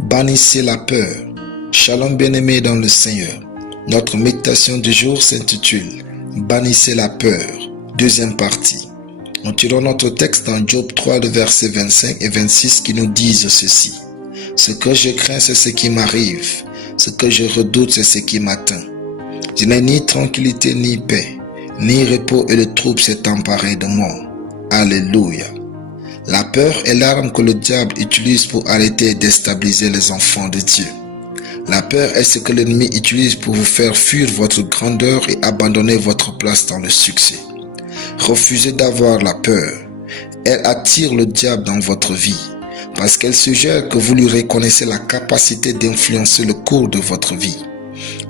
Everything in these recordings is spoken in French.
Bannissez la peur. Shalom bien-aimés dans le Seigneur. Notre méditation du jour s'intitule « Bannissez la peur ». Deuxième partie. Nous tirons notre texte dans Job 3, le verset 25 et 26 qui nous disent ceci. « Ce que je crains, c'est ce qui m'arrive. Ce que je redoute, c'est ce qui m'atteint. Je n'ai ni tranquillité ni paix, ni repos et le trouble s'est emparé de moi. » Alléluia. La peur est l'arme que le diable utilise pour arrêter et déstabiliser les enfants de Dieu. La peur est ce que l'ennemi utilise pour vous faire fuir votre grandeur et abandonner votre place dans le succès. Refusez d'avoir la peur. Elle attire le diable dans votre vie parce qu'elle suggère que vous lui reconnaissez la capacité d'influencer le cours de votre vie.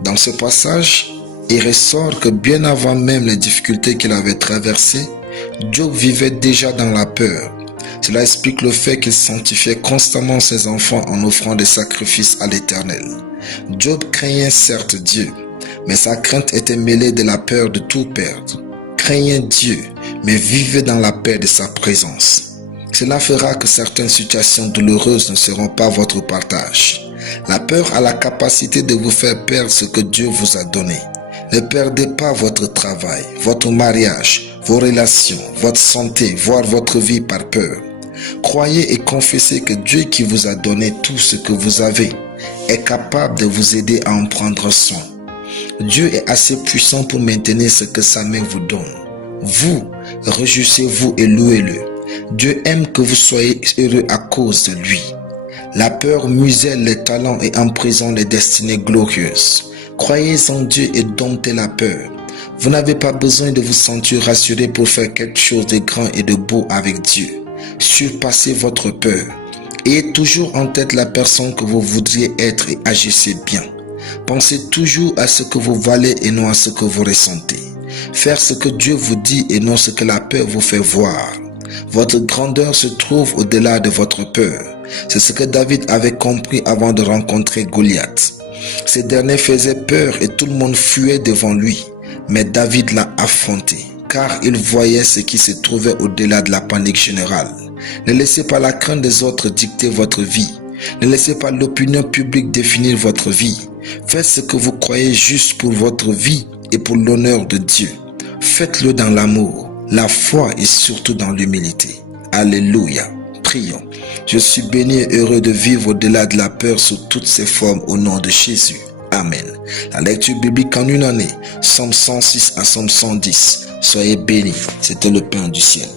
Dans ce passage, il ressort que bien avant même les difficultés qu'il avait traversées, Job vivait déjà dans la peur. Cela explique le fait qu'il sanctifiait constamment ses enfants en offrant des sacrifices à l'Éternel. Job craignait certes Dieu, mais sa crainte était mêlée de la peur de tout perdre. Craignez Dieu, mais vivez dans la paix de sa présence. Cela fera que certaines situations douloureuses ne seront pas votre partage. La peur a la capacité de vous faire perdre ce que Dieu vous a donné. Ne perdez pas votre travail, votre mariage, vos relations, votre santé, voire votre vie par peur. Croyez et confessez que Dieu qui vous a donné tout ce que vous avez est capable de vous aider à en prendre soin. Dieu est assez puissant pour maintenir ce que sa main vous donne. Vous, réjouissez-vous et louez-le. Dieu aime que vous soyez heureux à cause de lui. La peur muselle les talents et emprisonne les destinées glorieuses. Croyez en Dieu et domptez la peur. Vous n'avez pas besoin de vous sentir rassuré pour faire quelque chose de grand et de beau avec Dieu. Surpassez votre peur. Ayez toujours en tête la personne que vous voudriez être et agissez bien. Pensez toujours à ce que vous valez et non à ce que vous ressentez. Faire ce que Dieu vous dit et non ce que la peur vous fait voir. Votre grandeur se trouve au-delà de votre peur. C'est ce que David avait compris avant de rencontrer Goliath. Ce dernier faisait peur et tout le monde fuait devant lui. Mais David l'a affronté, car il voyait ce qui se trouvait au-delà de la panique générale. Ne laissez pas la crainte des autres dicter votre vie. Ne laissez pas l'opinion publique définir votre vie. Faites ce que vous croyez juste pour votre vie et pour l'honneur de Dieu. Faites-le dans l'amour, la foi et surtout dans l'humilité. Alléluia. Prions. Je suis béni et heureux de vivre au-delà de la peur sous toutes ses formes au nom de Jésus. Amen. La lecture biblique en une année, Psaume 106 à Psaume 110. Soyez bénis. C'était le pain du ciel.